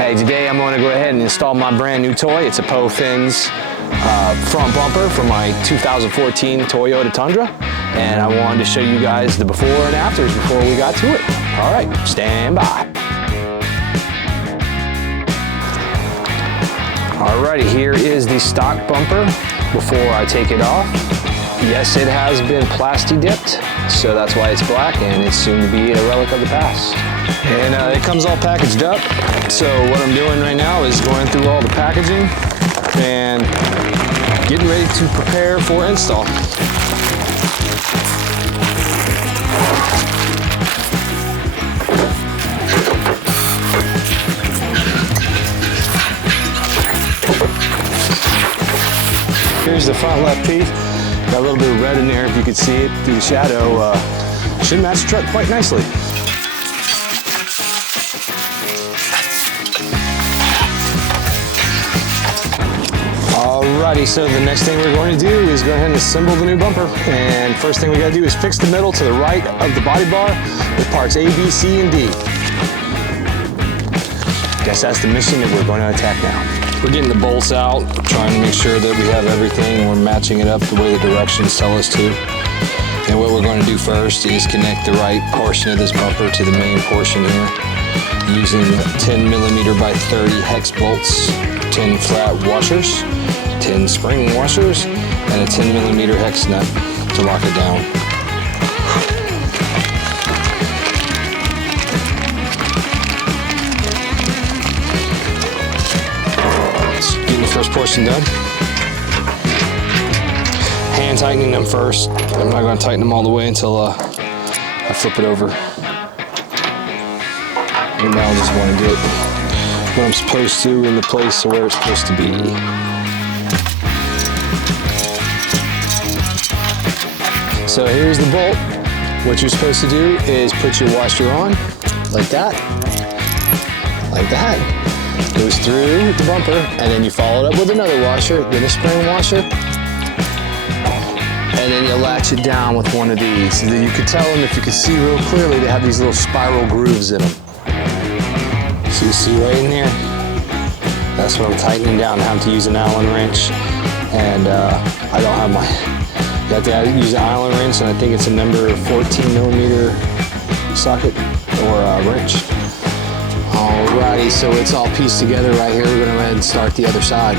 Hey, today I'm going to go ahead and install my brand new toy. It's a Pofene front bumper for my 2014 Toyota Tundra, and I wanted to show you guys the before and afters before we got to it. All right, stand by. Alrighty, here is the stock bumper before I take it off. Yes, it has been plasti dipped, so that's why it's black, and it's soon to be a relic of the past. And it comes all packaged up. So what I'm doing right now is going through all the packaging and getting ready to prepare for install. Here's the front left piece. Got a little bit of red in there if you could see it through the shadow. Should match the truck quite nicely. Alrighty, so the next thing we're going to do is go ahead and assemble the new bumper. And first thing we gotta do is fix the middle to the right of the body bar with parts A, B, C, and D. Guess that's the mission that we're going to attack now. We're getting the bolts out, trying to make sure that we have everything. We're matching it up the way the directions tell us to. And what we're going to do first is connect the right portion of this bumper to the main portion here using 10mm by 30 hex bolts, 10 flat washers, 10 spring washers, and a 10mm hex nut to lock it down. Getting the first portion done. Hand tightening them first. I'm not going to tighten them all the way until I flip it over. And now I just want to get what I'm supposed to in the place where it's supposed to be. So here's the bolt. What you're supposed to do is put your washer on, like that, Goes through the bumper, and then you follow it up with another washer, then a spring washer, and then you latch it down with one of these. And then you can tell them, if you can see real clearly, they have these little spiral grooves in them. So you see right in there, that's what I'm tightening down. I have to use an Allen wrench, and I don't have my, you have to use an Allen wrench, and I think it's a number 14mm socket or wrench. Alrighty, so it's all pieced together right here. We're gonna go ahead and start the other side.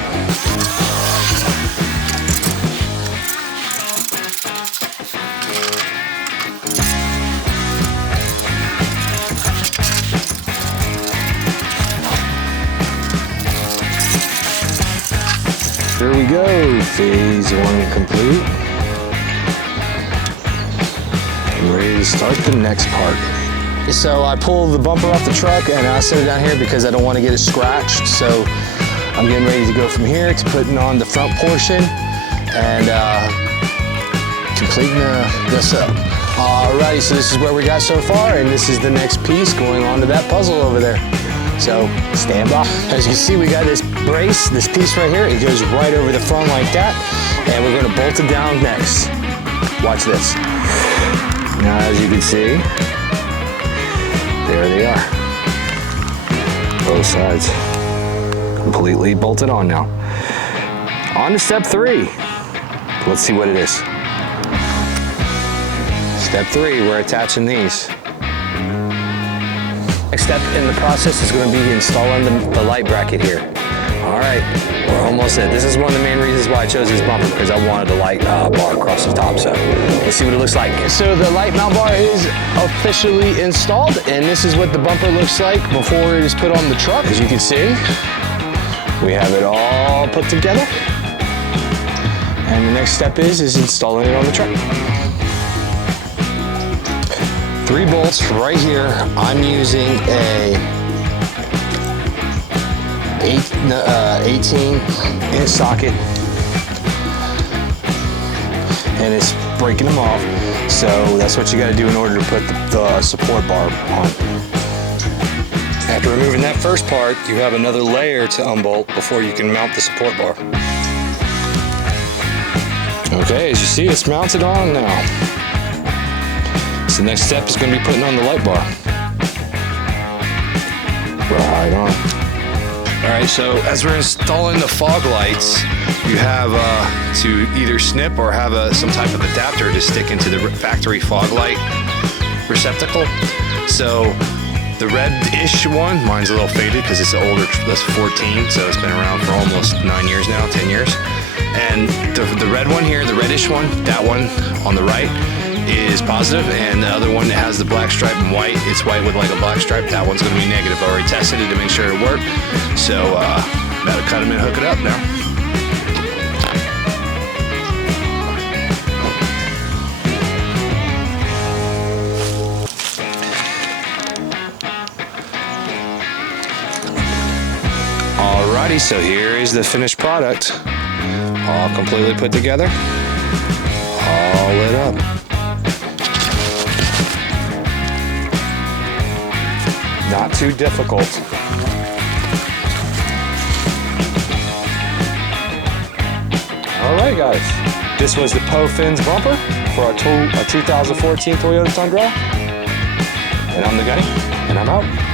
Here we go, phase 1 complete. I'm ready to start the next part. So I pulled the bumper off the truck and I set it down here because I don't want to get it scratched. So I'm getting ready to go from here to putting on the front portion and completing the setup. Alrighty, so this is where we got so far, and this is the next piece going on to that puzzle over there. So stand by. As you can see, we got this brace, this piece right here. It goes right over the front like that, and we're gonna bolt it down next. Watch this. Now, as you can see, there they are. Both sides completely bolted on now. On to step 3. Let's see what it is. Step 3, we're attaching these. Next step in the process is going to be installing the light bracket here. All right, we're almost there. This is one of the main reasons why I chose this bumper, because I wanted a light bar across the top. So let's see what it looks like. So the light mount bar is officially installed, and this is what the bumper looks like before it is put on the truck. As you can see, we have it all put together. And the next step is installing it on the truck. 3 bolts right here. I'm using a 18-inch socket, and it's breaking them off. So that's what you got to do in order to put the support bar on. After removing that first part, you have another layer to unbolt before you can mount the support bar. Okay, as you see, it's mounted on now. So the next step is going to be putting on the light bar. Right on. All right, so as we're installing the fog lights, you have to either snip or have some type of adapter to stick into the factory fog light receptacle. So the red-ish one, mine's a little faded because it's older, that's 14, so it's been around for almost 9 years now, 10 years. And the red one here, the reddish one, that one on the right is positive, and the other one that has the black stripe and white, it's white with like a black stripe, that one's gonna be negative. I already tested it to make sure it worked. So gotta cut them and hook it up now. Alrighty, so here is the finished product. All completely put together, all lit up. Not too difficult. Alright guys, this was the Pofene bumper for our 2014 Toyota Tundra. And I'm the Gunny, and I'm out.